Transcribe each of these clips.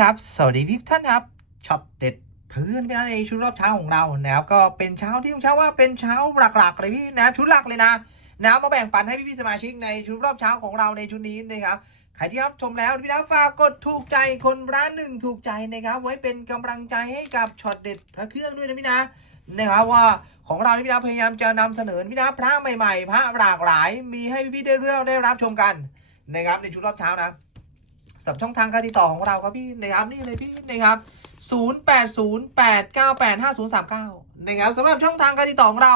ครับ สวัสดีพี่ท่านครับช็อตเด็ดเพื่อนพี่นัทในชุดรอบเช้าของเรานะครับก็เป็นเช้าที่ผมเช้าว่าเป็นเช้าหลักๆเลยพี่นะชุดหลักเลยนะนะมาแบ่งปันให้พี่ๆสมาชิกในชุดรอบเช้าของเราในชุดนี้นะครับใครที่รับชมแล้วพี่นัทฝากกดถูกใจคนร้านหนึ่งถูกใจนะครับ ไว้เป็นกำลังใจให้กับช็อตเด็ดพระเครื่องด้วยนะพี่นะนะครับว่าของเราพี่นัทพยายามจะนำเสนอพี่นัทพระใหม่ๆ พระหลากหลาย มีให้พี่ๆได้เลือกได้รับชมกันนะครับในชุดรอบเช้านะ สำหรับช่องทางการติดต่อของเราครับพี่นะครับนี่เลยพี่นะครับ0808985039นะครับสำหรับช่องทางการติดต่อของเรา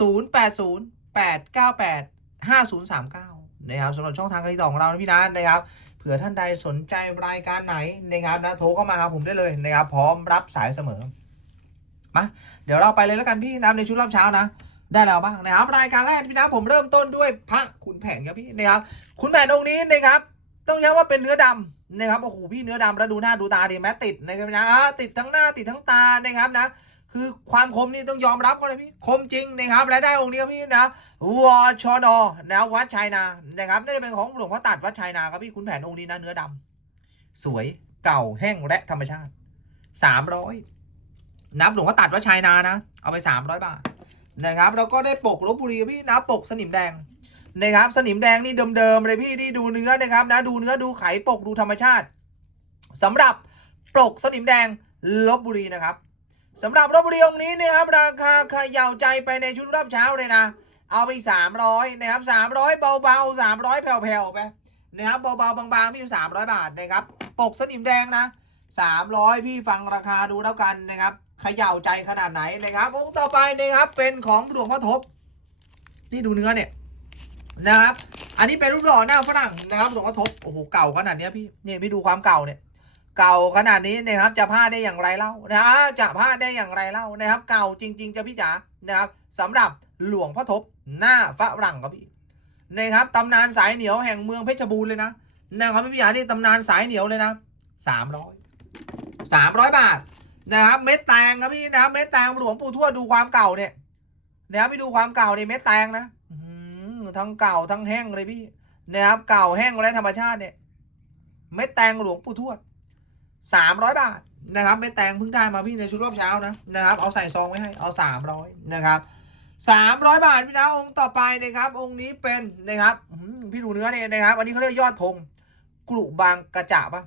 0808985039นะครับสำหรับช่องทางการติดต่อของเรานะพี่นะนะครับเผื่อท่านใดสนใจรายการไหนนะครับนะโทรเข้ามาหาผมได้เลยนะครับ พร้อมรับสายเสมอมาเดี๋ยวเราไปเลยแล้วกันพี่นะในชุดรอบเช้านะได้แล้วบ้างนะครับรายการแรกพี่นะผมเริ่มต้นด้วยพระขุนแผนครับพี่นะครับขุนแผนองค์นี้นะครับ ต้องใช้ว่าเป็นเนื้อดำนะครับโอ้โหพี่เนื้อดำแล้วดูหน้าดูตาดีแม้ติดนะครับนะติดทั้งหน้าติดทั้งตานะครับนะคือความคมนี่ต้องยอมรับเขาเลยพี่คมจริงนะครับและได้องค์นี้ครับพี่นะวอชอนอนะวัดชัยนานะครับน่าจะเป็นของหลวงพ่อตัดวัดชัยนาครับพี่คุณแผนองค์นี้นะเนื้อดำสวยเก่าแห้งและธรรมชาติสามร้อยนับหลวงพ่อตัดวัดชัยนานะ เอาไปสามร้อยบาทนะครับ แล้วก็ได้ปกลบบุรีพี่นะปกสนิมแดง นะครับ สนิมแดงนี่เดิมๆเลยพี่ที่ดูเนื้อนะครับนะดูเนื้อดูไขปกดูธรรมชาติสำหรับปกสนิมแดงลบบุรีนะครับสำหรับลบบุรีองค์นี้นะครับราคาขย่าใจไปในชุดรอบเช้าเลยนะ เอาไปสามร้อยนะครับสามร้อยเบาๆสามร้อยแผ่วๆไปนะครับเบาๆบางๆพี่อยู่สามร้อยบาทนะครับปกสนิมแดงนะสามร้อยพี่ฟังราคาดูแล้วกันนะครับขย่าใจขนาดไหนนะครับองค์ต่อไปนะครับเป็นของหลวงพ่อทบนี่ดูเนื้อเนี่ย นะครับ อันนี้เป็นรูปหล่อหน้าฝรั่งนะครับหลวงพ่อทบโอ้โหเก่าขนาดนี้พี่นี่ไม่ดูความเก่าเนี่ย เก่าขนาดนี้นะครับจะพลาดได้อย่างไรเล่านะจะพลาดได้อย่างไรเล่านะครับ เก่าจริง ๆ จะพี่จ๋านะครับสำหรับหลวงพ่อทบหน้าฝรั่งครับพี่นะครับตำนานสายเหนียวแห่งเมืองเพชรบูรณ์เลยนะนะครับพี่จ๋านี่ตำนานสายเหนียวเลยนะสามร้อยสามร้อยบาทนะครับเม็ดแตงครับพี่นะครับเม็ดแตงหลวงปู่ทวดดูความเก่าเนี่ยนะครับไปดูความเก่าในเม็ดแตงนะ ทั้งเก่าทั้งแห้งเลยพี่นะครับเก่าแห้งและธรรมชาติเนี่ยเม็ดแตงหลวงปู่ทวดสามร้อยบาทนะครับเม็ดแตงเพิ่งได้มาพี่ในชุดรอบเช้านะนะครับ เอาใส่ซองไว้ให้เอาสามร้อยนะครับสามร้อยบาทพี่นะองค์ต่อไปนะครับ องค์นี้เป็นนะครับพี่ดูเนื้อเนี่ยนะครับ อันนี้เขาเรียกยอดธงกลุบางกระจะปะ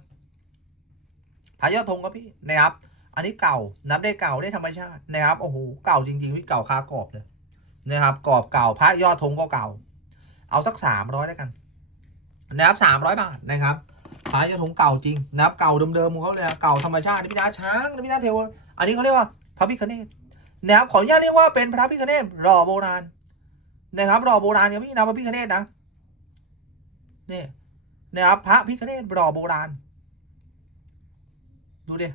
ผายอดธงครับพี่นะครับ อันนี้เก่านับได้เก่าได้ธรรมชาตินะครับโอ้โหเก่าจริงๆพี่เก่าคากรอบเลยนะครับกรอบเก่าพระยอดธงก็เก่า เอาสักสามร้อยแล้วกันนะครับสามร้อยบาทนะครับพระยอดธงเก่าจริงนะครับเก่าเดิมๆของเขาเลยนะเก่าธรรมชาตินี่พี่นาช้างนี่พี่นาเทวอันนี้เขาเรียกว่าพระพิคเนตนะครับขออนุญาตเรียกว่าเป็นพระพิคเนตรอโบราณนะครับรอโบราณครับพี่นะพระพิคเนตนะนี่นะครับพระพิคเนตรอโบราณ ดูดิ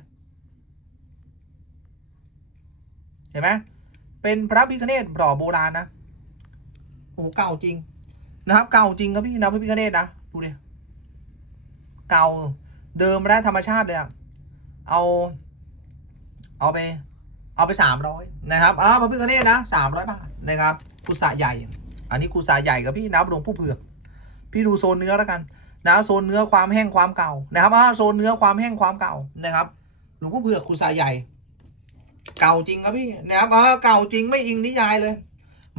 เห็นไหมเป็นพระพิคเนตหล่อโบราณนะโอ้เก่าจริง นะครับ เก่าจริงครับพี่นะพระพิคเนตนะดูดิเก่าเดิมและธรรมชาติเลยอะเอา เอาไป เอาไปสามร้อยนะครับอ้าวพระพิคเนตนะสามร้อยบาทนะครับกุศะใหญ่ อันนี้กุศะใหญ่กับพี่นะหลวงผู้เผือก พี่ดูโซนเนื้อแล้วกันนะโซนเนื้อความแห้งความเก่านะครับอ้าโซนเนื้อความแห้งความเก่านะครับหลวงผู้เผือกกุศะใหญ่ เก่าจริงครับพี่นะครับเออเก่าจริงไม่อิงนิยายเลย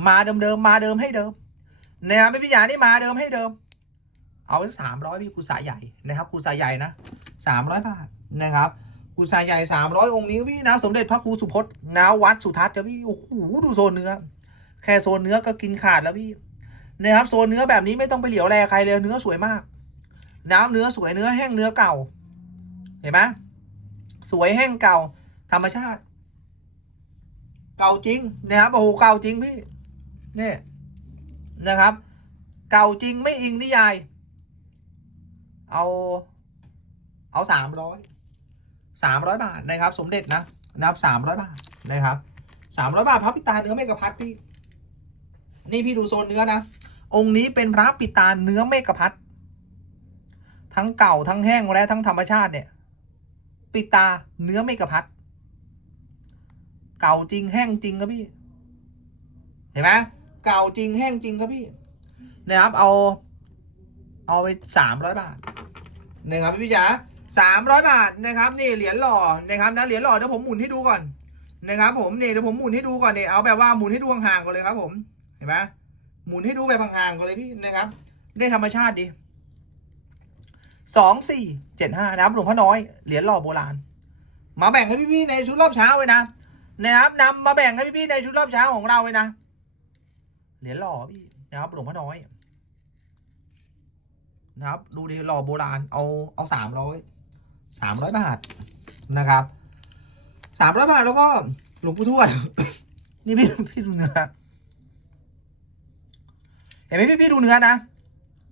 มาเดิมเดิมๆมาเดิมให้เดิม นะครับไม่พิจารนี่มาเดิมให้เดิม เอาไปสามร้อยพี่กุศาใหญ่นะครับกุศาใหญ่นะสามร้อยบาทนะครับกุศาใหญ่สามร้อยองค์นี้พี่นะสมเด็จพระครูสุพจน์นะวัดสุทัศน์ครับพี่โอ้โหดูโซนเนื้อ แค่โซนเนื้อก็กินขาดแล้วพี่นะครับโซนเนื้อแบบนี้ไม่ต้องไปเหลียวแลใครเลยเนื้อสวยมาก น้ำเนื้อสวยเนื้อแห้งเนื้อเก่า เห็นไหมสวยแห้งเก่า ธรรมชาติ เก่าจริงนะครับโอ้โหเก่าจริงพี่เนี่ย นะครับ เก่าจริงไม่อิงนิยาย เอาเอาสามร้อยสามร้อยบาทนะครับ สมเด็จนะนะครับสามร้อยบาทนะครับสามร้อยบาทพระปิตาเนื้อเมกะพัดพี่ นี่พี่ดูโซนเนื้อนะ องค์นี้เป็นพระปิตาเนื้อเมกะพัดทั้งเก่าทั้งแห้งและทั้งธรรมชาติเนี่ย ปิตาเนื้อเมกะพัดเก่าจริงแห้งจริงครับพี่ เห็นไหม เก่าจริงแห้งจริงครับพี่นะครับเอา เอาไปสามร้อยบาทนะครับพี่จ๋าสามร้อยบาทนะครับนี่เหรียญหล่อนะครับนะเหรียญหล่อเดี๋ยวผมหมุนให้ดูก่อนนะครับผมนี่เดี๋ยวผมหมุนให้ดูก่อนเนี่ยเอาแบบว่าหมุนให้ดูห่างๆก่อนเลยครับ ผมเห็นไหมหมุนให้ดูแบบห่างๆก่อนเลยพี่นะครับ ได้ธรรมชาติดีสองสี่เจ็ดห้านะครับหลวงพ่อน้อยเหรียญหล่อโบราณ มาแบ่งให้พี่ๆในชุดรอบเช้าไว้นะนะครับนำมาแบ่งให้พี่ๆในชุดรอบเช้าของเราไว้นะ เหรียญหล่อพี่นะครับหลวงพ่อน้อยนะครับ ดูดิหล่อโบราณเอาเอาสามร้อยสามร้อยบาทนะครับสามร้อยบาทแล้วก็หลวงปู่ทวด นี่พี่พี่ดูเนื้อเห็นไหมพี่พี่ดูเนื้อนะ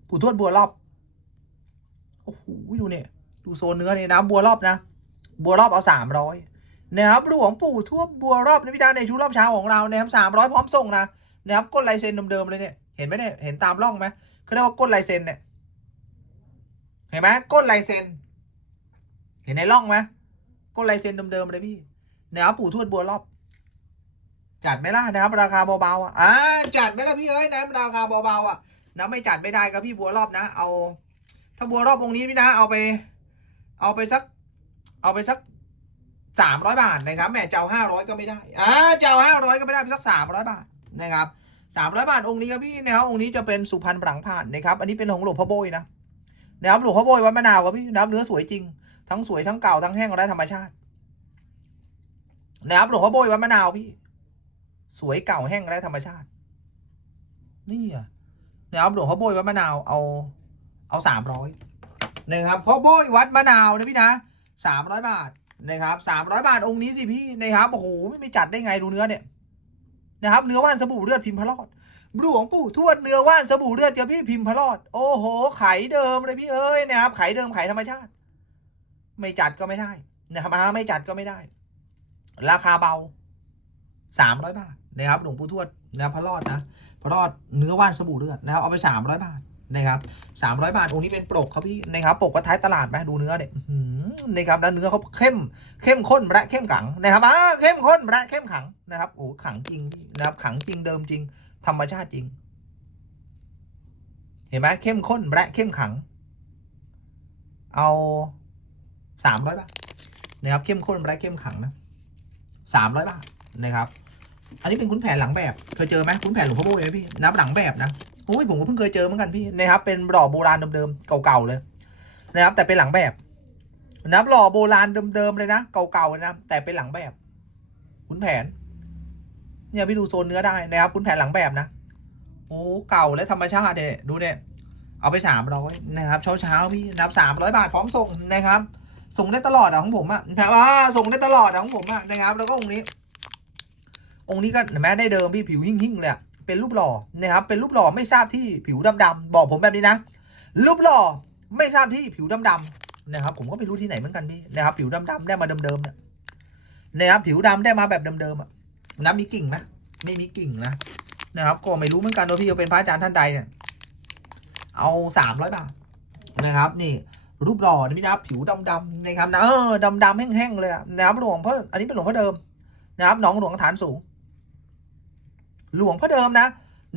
ปู่ทวดบัวรอบโอ้โหดูเนี่ยดูโซนเนื้อเนี่ยนะบัวรอบนะบัวรอบเอาสามร้อยนะครับหลวงปู่ทวดบัวรอบในพิธาในชุดรอบเช้าของเรานะครับสามร้อยพร้อมส่งนะ นะครับก้นลายเซ็นเดิมๆเลยเนี่ยเห็นไหมเนี่ยเห็นตามร่องไหมเขาเรียกว่าก้นลายเซ็นเนี่ยเห็นไหมก้นลายเซ็นเห็นในร่องไหมก้นลายเซ็นเดิมๆเลยพี่นะครับปู่ทวดบัวรอบจัดไหมล่ะนะครับ ราคาเบาๆอะอ่าจัดไหมล่ะพี่เอ้ยนะราคาเบาๆอะนะไม่จัดไม่ได้ครับพี่บัวรอบนะ เอา ถ้าบัวรอบองค์นี้พี่นะ เอาไป เอาไปสัก เอาไปสักสามร้อยบาทนะครับแหม่เจ้าห้าร้อยก็ไม่ได้อ่าเจ้าห้าร้อยก็ไม่ได้ไปสักสามร้อยบาท นะครับสามร้อยบาทองค์นี้ครับพี่นะครับองค์นี้จะเป็นสุพรรณปรังผ่านนะครับอันนี้เป็นของหลวงพ่อโบยนะนะครับหลวงพ่อโบยวัดมะนาวครับพี่นะครับเนื้อสวยจริง ทั้งสวยทั้งเก่าทั้งแห้งและธรรมชาตินะครับหลวงพ่อโบยวัดมะนาวพี่ สวยเก่าแห้งและธรรมชาติ นี่อะนะครับหลวงพ่อโบยวัดมะนาวเอาเอาสามร้อยนะครับพ่อโบยวัดมะนาวนะพี่นะสามร้อยบาทนะครับสามร้อยบาทองค์นี้สิพี่นะครับโอ้โหไม่จัดได้ไงดูเนื้อเนี่ย นะครับเนื้อว่านสบู่เลือดพิมพ์พระรอดหลวงปู่ทวดเนื้อว่านสบู่เลือดกับพี่พิมพ์พระรอด โอ้โห ไขเดิมเลยพี่เอ้ยนะครับไขเดิมไขธรรมชาติ ไม่จัดก็ไม่ได้นะครับอาไม่จัดก็ไม่ได้ ราคาเบาสามร้อยบาทนะครับหลวงปู่ทวดนะพระรอดนะพระรอดเนื้อว่านสบู่เลือดนะครับเอาไปสามร้อยบาท นะครับสามร้อยบาทองค์นี้เป็นปกครับพี่นะครับปกก็ท้ายตลาดไหมดูเนื้อเด็กนะครับแล้วเนื้อเขาเข้มเข้มข้นและเข้มขังนะครับอ่าเข้มข้นและเข้มขังนะครับโอ้ขังจริงนะครับขังจริงเดิมจริง ธรรมชาติจริง เห็นไหมเข้มข้นและเข้มขัง เอาสามร้อยบาทนะครับเข้มข้นและเข้มขังนะสามร้อยบาทนะครับ อันนี้เป็นขุนแผนหลังแบบเคยเจอไหมขุนแผนหลวงพ่อโบ้ยไหมพี่นับหลังแบบนะ โอ้ยผมก็เพิ่งเคยเจอเหมือนกันพี่นะครับเป็นหล่อโบราณเดิมๆเก่าๆเลยนะครับ แต่เป็นหลังแบบนะครับหล่อโบราณเดิมๆเลยนะเก่าๆเลยนะแต่เป็นหลังแบบขุนแผน เนี่ยพี่ดูโซนเนื้อได้นะครับขุนแผนหลังแบบนะโอ้เก่าและธรรมชาติเนี่ยดูเนี่ยเอาไปสามร้อยนะครับเช้าเช้าๆพี่นับสามร้อยบาทพร้อมส่งนะครับ ส่งได้ตลอดอะของผมอะนะครับว่าส่งได้ตลอดอะของผมอะนะครับ แล้วก็องค์นี้ องค์นี้ก็เห็นได้เดิมพี่ผิวหิ่งๆเลยอะ เป็นรูปหล่อนะครับเป็นรูปหล่อไม่ทราบที่ผิวดำๆบอกผมแบบนี้นะ รูปหล่อไม่ทราบที่ผิวดำๆนะครับ ผมก็ไม่รู้ที่ไหนเหมือนกันพี่นะครับ ผิวดำๆได้มาเดิมๆเนี่ยนะครับผิวดำได้มาแบบเดิมๆอะนะมีกิ่งไหมไม่มีกิ่งนะนะครับ ก็ไม่รู้เหมือนกันว่าพี่จะเป็นพระอาจารย์ท่านใดเนี่ย เอาสามร้อยบาทนะครับ นี่รูปหล่อนะพี่นะครับผิวดำๆนะครับนะเออดำๆแห้งๆเลยนะครับหลวงพ่ออันนี้เป็นหลวงพ่อเดิมนะครับหนองหลวงฐานสูง หลวงพ่อเดิมนะ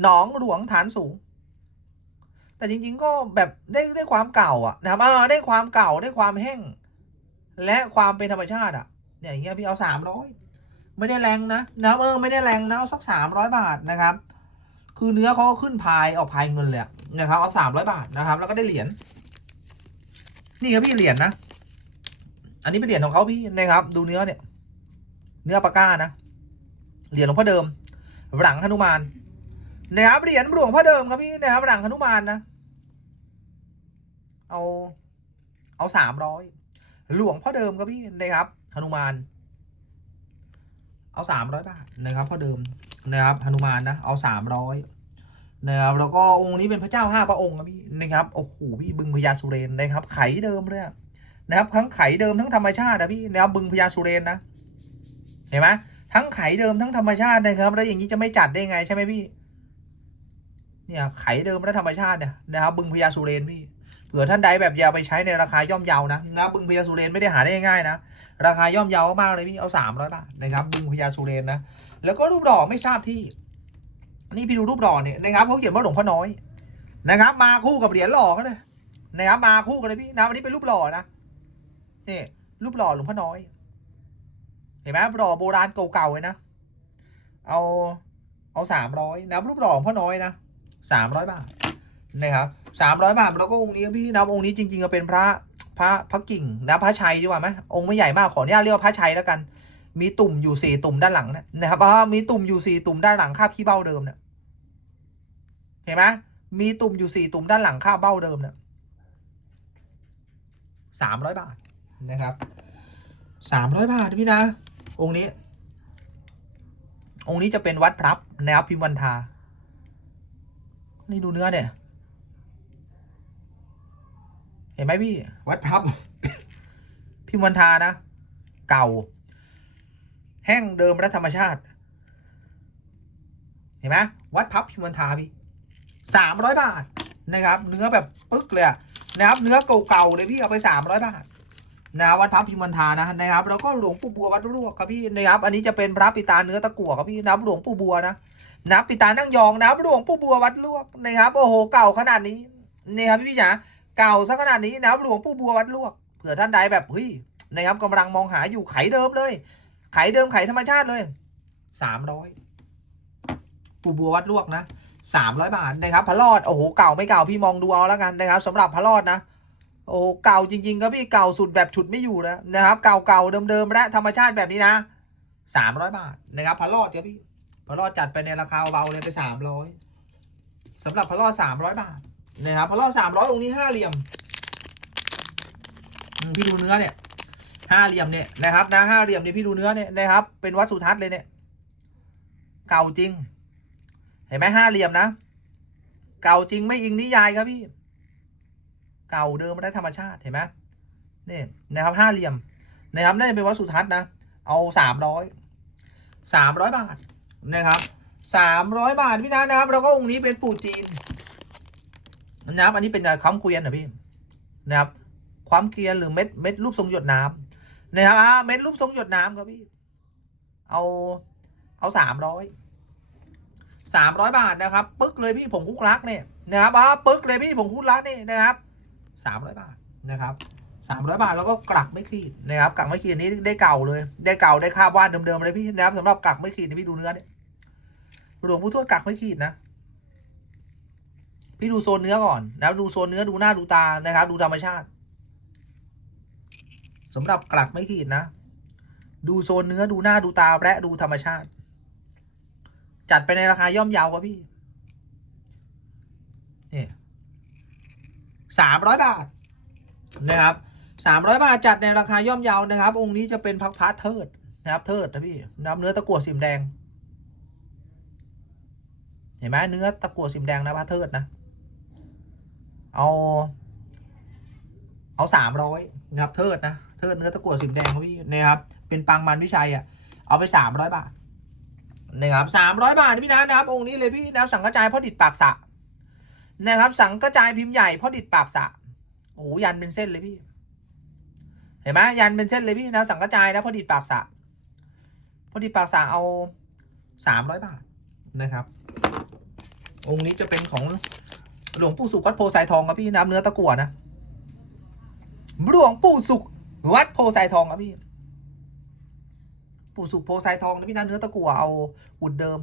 หนองหลวงฐานสูง แต่จริง ๆ ก็แบบได้ได้ความเก่าอะนะครับเออได้ความเก่าได้ความแห้ง และความเป็นธรรมชาติอะเนี่ยอย่างเงี้ยพี่เอาสามร้อยไม่ได้แรงนะนะครับเออไม่ได้แรงนะเอาสักสามร้อยบาทนะครับ คือเนื้อเขาขึ้นพายออกพายเงินเลยนะครับเอาสามร้อยบาทนะครับ แล้วก็ได้เหรียญนี่ครับพี่เหรียญนะอันนี้เป็นเหรียญของเขาพี่นะครับ ดูเนื้อเนี่ย เนื้อปากก้านะเหรียญหลวงพ่อเดิม หลังหนุมานนะครับเหรียญหลวงพ่อเดิมครับพี่นะครับหลังหนุมานนะ เอา เอาสามร้อยหลวงพ่อเดิมครับพี่นะครับหนุมานเอาสามร้อยบาทนะครับพ่อเดิมนะครับหนุมานนะเอาสามร้อยนะครับแล้วก็องค์นี้เป็นพระเจ้าห้าพระองค์ครับพี่นะครับโอ้โหพี่บึงพญาสุเรนนะครับ ไขเดิมเลยนะครับทั้งไขเดิมทั้งธรรมชาตินะพี่นะครับบึงพญาสุเรนนะ เห็นไหม ทั้งไขเดิมทั้งธรรมชาตินะครับ แล้วอย่างนี้จะไม่จัดได้ไงใช่ไหมพี่ เนี่ยไขเดิมและธรรมชาติเนี่ยนะครับบึงพญาสุเรนพี่เผื่อท่านใดแบบอยาไปใช้ในราคาย่อมเยานะนะบึงพญาสุเรนไม่ได้หาได้ง่ายนะราคาย่อมเยาวมากเลยพี่เอาสามร้อยบาทนะครับบึงพญาสุเรนนะแล้วก็รูปดอกไม่ทราบที่นี่พี่ดูรูปดอกเนี่ยนะครับเขาเขียนว่าหลวงพ่อน้อยนะครับ มาคู่กับเหรียญหล่อเขาเลยนะครับมาคู่กันเลยพี่นะวันนี้เป็นรูปหล่อนะนี่รูปหล่อหลวงพ่อน้อย เห็นไหมหล่อโบราณเก่าๆเลยนะ เอาเอาสามร้อยนะรูปหล่อพ่อน้อยนะสามร้อยบาทนะครับสามร้อยบาทแล้วก็องค์นี้พี่นะองค์นี้จริงๆก็เป็นพระพระพระกิ่งนะพระชัยดีกว่าไหมองค์ไม่ใหญ่มากขออนุญาตเรียกว่าพระชัยแล้วกัน มีตุ่มอยู่สี่ตุ่มด้านหลังนะนะครับอ่ามีตุ่มอยู่สี่ตุ่มด้านหลังคาบขี้เบ้าเดิมเนี่ยเห็นไหมมีตุ่มอยู่สี่ตุ่มด้านหลังคาบเบ้าเดิมเนี่ยสามร้อยบาทนะครับสามร้อยบาทพี่นะ องค์นี้ องค์นี้จะเป็นวัดพรับนะครับพิมพ์วันทา นี่ดูเนื้อเนี่ย เห็นไหมพี่ วัดพรับ พิมพ์วันทานะ เก่า แห้งเดิมและธรรมชาติ เห็นไหมวัดพับพิมพ์วันทาพี่สามร้อยบาทนะครับ เนื้อแบบปึ๊กเลยอะนะครับ เนื้อเก่าๆเลยพี่เอาไปสามร้อยบาท นะวัดพับพิมพ์วันทานะนะครับแล้วก็หลวงปู่บัววัดลวกครับพี่นะครับ อันนี้จะเป็นพระปิตาเนื้อตะกั่วครับพี่นับหลวงปู่บัวนะนับปิตานั่งยองนับหลวงปู่บัววัดลวกนะครับโอ้โหเก่าขนาดนี้นี่ครับพี่พี่จ๋าเก่าซะขนาดนี้นับหลวงปู่บัววัดลวกเผื่อท่านใดแบบเฮ้ยนะครับกำลังมองหาอยู่ไขเดิมเลย ไขเดิมไขธรรมชาติเลยสามร้อยปู่บัววัดลวกนะสามร้อยบาทนะครับพระรอดโอ้โหเก่าไม่เก่าพี่มองดูเอาแล้วกันนะครับสำหรับพระรอดนะ โอ้เก่าจริงๆก็พี่เก่าสุดแบบฉุดไม่อยู่นะนะครับเก่าเก่าๆเดิมๆและธรรมชาติแบบนี้นะสามร้อยบาทนะครับพะรอดครับพี่พะรอดจัดไปในราคาเบาเลยไปสามร้อยสำหรับพะรอดสามร้อยบาทนะครับพะรอดสามร้อยองค์นี้ห้าเหลี่ยมอืมพี่ดูเนื้อเนี่ยห้าเหลี่ยมเนี่ยนะครับนะห้าเหลี่ยมเนี่ยพี่ดูเนื้อเนี่ยนะครับ เป็นวัดสุทัศน์เลยเนี่ยเก่าจริง เห็นไหมห้าเหลี่ยมนะ เก่าจริงไม่อิงนิยายครับพี่ เก่าเดิมไม่ได้ธรรมชาติเห็นไหมนี่นะครับห้าเหลี่ยมนะครับน่าจะเป็นวัดสุทัศน์นะเอาสามร้อยสามร้อยบาทนะครับสามร้อยบาทพี่นะนะครับ แล้วก็องค์นี้เป็นปู่จีนนะครับอันนี้เป็นคำเกวียนเหรอพี่นะครับความเกลียนหรือเม็ดเม็ดรูปทรงหยดน้ำนะครับอ่าเม็ดรูปทรงหยดน้ำครับพี่ เอาเอาสามร้อยสามร้อยบาทนะครับ ปึ๊กเลยพี่ผงคุกรักเนี่ยนะครับอ่าปึ๊กเลยพี่ผงคุกรักนี่นะครับ สามร้อยบาทนะครับสามร้อยบาทแล้วก็กลักไม่ขีดนะครับกลักไม่ขีดนี้ได้เก่าเลย ได้เก่าได้คาบว่านเดิมๆเลยพี่นะครับสำหรับกลักไม่ขีดนี่พี่ดูเนื้อเนี่ยหลวงปู่ทวดกลักไม่ขีดนะพี่ดูโซนเนื้อก่อนนะครับดูโซนเนื้อดูหน้าดูตานะครับ ดูธรรมชาติสำหรับกลักไม่ขีดนะ ดูโซนเนื้อดูหน้าดูตาและดูธรรมชาติ จัดไปในราคาย่อมเยาวครับพี่ 300 บาทนะครับ300 บาทจัดในราคาย่อมเยาวนะครับ องค์นี้จะเป็นพักพาร์เทิดนะครับเทิดนะพี่นะครับเนื้อตะกั่วสีแดง เห็นไหมเนื้อตะกั่วสีแดงนะพาร์เทิดนะ เอาเอาสามร้อยนะครับเทิดนะเทิดเนื้อตะกั่วสีแดงพี่นะครับ เป็นปังมันวิชัยอะเอาไปสามร้อยบาทนะครับสามร้อยบาทพี่นะนะครับองค์นี้เลยพี่นะสังกัจจายพอดิดปากสะ นะครับ สังกระจายพิมพ์ใหญ่พ่อดิดปากสะโอ้ยันเป็นเส้นเลยพี่ เห็นไหมยันเป็นเส้นเลยพี่นะสังกระจายนะพ่อดิดปากสะพ่อดิดปากสะเอาสามร้อยบาทนะครับ องค์นี้จะเป็นของหลวงปู่สุขวัดโพไซทองครับพี่น้ำเนื้อตะกั่วนะหลวงปู่สุขวัดโพไซทองครับพี่ ปู่สุขโพไซทองนะพี่นะเนื้อตะกั่วเอาอุดเดิม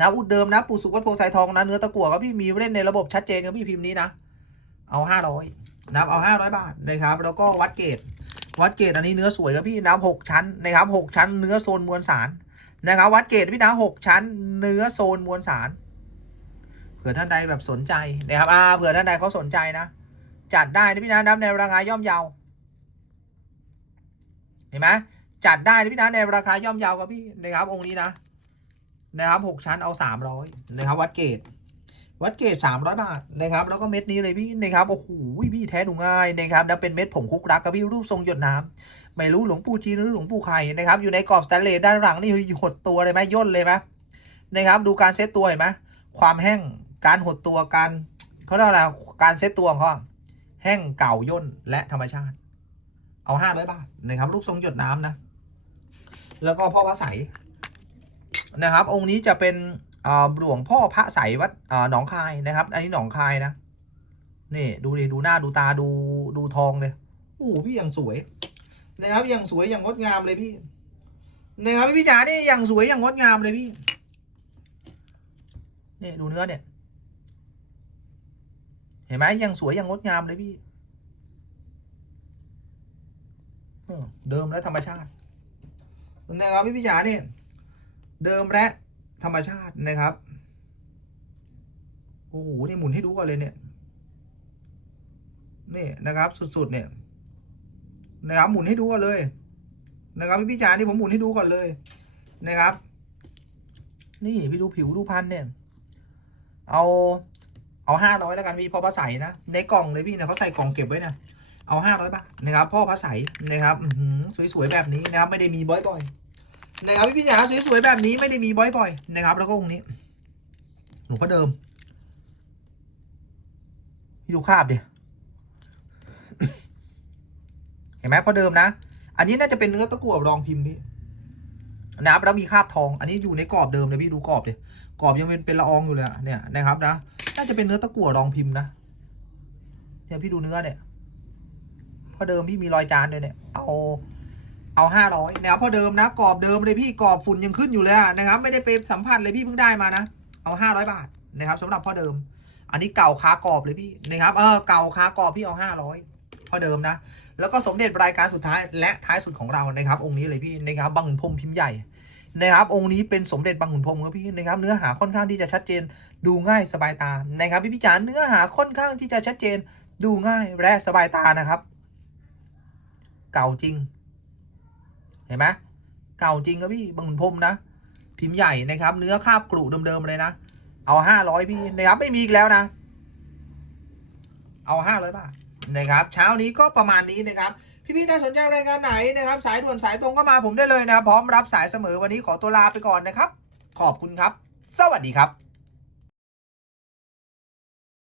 นะอุดเดิมนะปู่สุวัดโพไซทองนะเนื้อตะกั่วครับพี่มีเล่นในระบบชัดเจนครับพี่พิมพ์นี้นะ เอาห้าร้อยนะครับเอาห้าร้อยบาทนะครับ แล้วก็วัดเกตวัดเกตอันนี้เนื้อสวยครับพี่น้ำหกชั้นนะครับหกชั้นเนื้อโซนมวลสารนะครับวัดเกตพี่นะหกชั้น เนื้อโซนมวลสารเผื่อท่านใดแบบสนใจนะครับอ่าเผื่อท่านใดเขาสนใจนะจัดได้นะพี่นะน้ำในราคาย่อมเยาเห็นไหมจัดได้นะพี่นะในราคาย่อมเยาครับพี่นะครับองค์นี้นะ นะครับหกชั้นเอาสามร้อยนะครับ วัดเกตวัดเกตสามร้อยบาทนะครับ แล้วก็เม็ดนี้เลยพี่นะครับโอ้โหพี่แท้ดูง่ายนะครับแล้วเป็นเม็ดผงคุกรักครับพี่รูปทรงหยดน้ำไม่รู้หลวงปู่จีนหรือหลวงปู่ไข่นะครับ อยู่ในกรอบสแตนเลสด้านหลังนี่คือหดตัวเลยไหมย่นเลยไหมนะครับ ดูการเซตตัวเห็นไหมความแห้งการหดตัวการเขาเรียกอะไรการเซตตัวของเขาแห้งเก่าย่นและธรรมชาติ เอาห้าร้อยบาทนะครับรูปทรงหยดน้ำนะ แล้วก็พ่อพระใส นะครับ องค์นี้จะเป็นหลวงพ่อพระใสวัดหนองคายนะครับ อันนี้หนองคายนะนี่ดูดิดูหน้าดูตาดูดูทองเลยโอ้พี่อย่างสวย นะครับอย่างสวยอย่างงดงามเลยพี่นะครับพี่จ๋านี่อย่างสวยอย่างงดงามเลยพี่นี่ดูเนื้อเนี่ย เห็นไหมอย่างสวยอย่างงดงามเลยพี่เดิมและธรรมชาตินะครับพี่พี่จ๋าเนี่ย เดิมและธรรมชาตินะครับ โอ้โห นี่หมุนให้ดูก่อนเลยเนี่ย นี่นะครับ สุดๆเนี่ย นะครับ หมุนให้ดูก่อนเลย นะครับพี่พี่จ๋านี่ผมหมุนให้ดูก่อนเลยนะครับ นี่พี่ดูผิวดูพันเนี่ย เอาเอาห้าร้อยแล้วกันพี่พ่อพระใสนะ ในกล่องเลยพี่เนี่ยเขาใส่กล่องเก็บไว้นะเอาห้าร้อยบาทนะครับ พ่อพระใสนะครับสวยๆแบบนี้นะครับ ไม่ได้มีบ่อยๆ นะครับพี่พี่จ๋าสวยๆแบบนี้ไม่ได้มีบ่อยๆนะครับ แล้วก็องค์นี้หลวงพ่อเดิมพี่ดูคาบดิเห็นไหมพอเดิมนะ อันนี้น่าจะเป็นเนื้อตะกั่วรองพิมพ์พี่นะครับแล้วมีคาบทอง อันนี้อยู่ในกรอบเดิมเลยพี่ดูกรอบดิกรอบยังเป็นเป็นละอองอยู่เลยเนี่ยนะครับนะน่าจะเป็นเนื้อตะกั่วรองพิมพ์นะเนี่ยพี่ดูเนื้อเนี่ยพอเดิมพี่มีรอยจานด้วยเนี่ยเอา เอาห้าร้อยนะครับพอเดิมนะกรอบเดิมเลยพี่กรอบฝุ่นยังขึ้นอยู่เลยนะครับ ไม่ได้ไปสัมผัสเลยพี่เพิ่งได้มานะเอาห้าร้อยบาทนะครับสำหรับพ่อเดิม อันนี้เก่าคากรอบเลยพี่นะครับเออเก่าคากรอบพี่เอาห้าร้อยพ่อเดิมนะ แล้วก็สมเด็จรายการสุดท้ายและท้ายสุดของเรานะครับ องค์นี้เลยพี่นะครับบางขุนพรมพิมพ์ใหญ่นะครับ องค์นี้เป็นสมเด็จบางขุนพรมครับพี่นะครับ เนื้อหาค่อนข้างที่จะชัดเจนดูง่ายสบายตานะครับพี่พี่จ๋าเนื้อหาค่อนข้างที่จะชัดเจน ดูง่ายและสบายตานะครับ เก่าจริง ห็นไหมเก่าจริงครับพี่บางขุนพรมนะ พิมพ์ใหญ่นะครับ เนื้อคาบกรุเดิมๆเลยนะ เอาห้าร้อยพี่นะครับไม่มีอีกแล้วนะ เอาห้าร้อยบาทนะครับ เช้านี้ก็ประมาณนี้นะครับ พี่ๆถ้าสนใจรายการไหนนะครับ สายด่วนสายตรงก็มาผมได้เลยนะพร้อมรับสายเสมอวันนี้ขอตัวลาไปก่อนนะครับ ขอบคุณครับ สวัสดีครับ